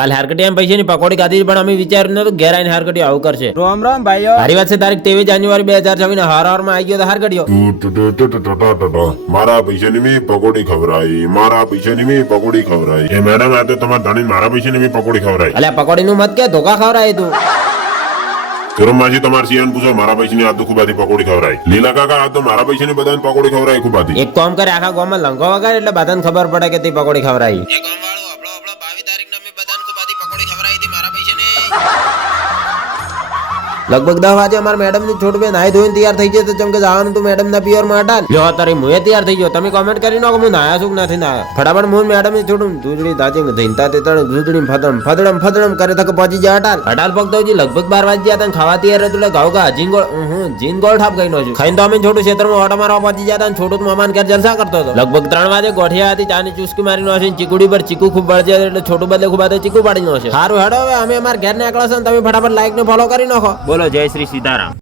કાલ હારકટી એમ પૈસા ની પકોડી ખાધી પણ અમે વિચાર્યું નતું ઘેર આવીને હારકટી આવું કરશે. રામ રામ ભાઈઓ. મારી વાત છે તારીખ 23 જાન્યુઆરી 2026 હવાર માં આવી ગયો તો હારકટીઓ. મારા પૈસાની મેં પકોડી ખવડાવી, મારા પૈસાની મેં પકોડી ખવડાવી. એ મેડમ આ તો તમારા ધણી મારા પૈસાની મેં પકોડી ખવડાવી. અલ્યા પકોડી નું મત કે ધોકા ખવડાય તું. તિરુમાજી તમારા સિયાન પૂછો મારા પૈસાની આ તો ખુબાથી પકોડી ખવડાવી. લીલા કાકા આ તો મારા પૈસાની બધાને પકોડી ખવડાવી ખુબાથી. એક કામ કરે આખા ગામમાં લંગો વગાડે એટલે બધાને ખબર પડે કે તે પકોડી ખવડાવી. એ ગામ વાળો આપણો 22 તારીખ ના મેં બધાને ખુબાથી પકોડી ખવડાવી હતી મારા પૈસાની. લગભગ 10 વાગે અમાર મેડમ ની છોડ બે નાઈ ધોઈને તૈયાર થઈ જાય તો ચમ કે જવાનું તું મેડમ ના પિયર માં હટાન. લ્યો તારી મુએ તૈયાર થઈ ગયો. તમે કોમેન્ટ કરી નાખો હું નાયા છું કે નથી નાયા. ફટાફટ હું મેડમ ની છોડું દૂધડી તાજી ધઈનતા તે તણ દૂધડી ફદડમ કરે તક પહોંચી જાય હટાલ. હટાલ પગતો લગભગ 12 વાગે હતા ખાવા તૈયાર હતું એટલે ગાવ કા જીન ગોળ ઠાપ ગઈ નો છું. ખાઈને તો અમે છોટું ક્ષેત્રમાં ઓટો મારવા પહોંચી જતા અને છોટું મામાન ઘેર જલસા કરતો હતો. લગભગ 3 વાગે ગોઠિયા હતી ચાની ચુસ્કી મારી નો છે ચીકુડી પર ચીકુ ખૂબ બળજે એટલે છોટું બદલે ખૂબ ચીકુ પાડી નો છે. સારું હેડો હવે અમે અમાર ઘેર ને એકલા છે તમે ફટાફટ લાઈક ને ફોલો કરી નાખો. બોલો જય શ્રી સીતારામ.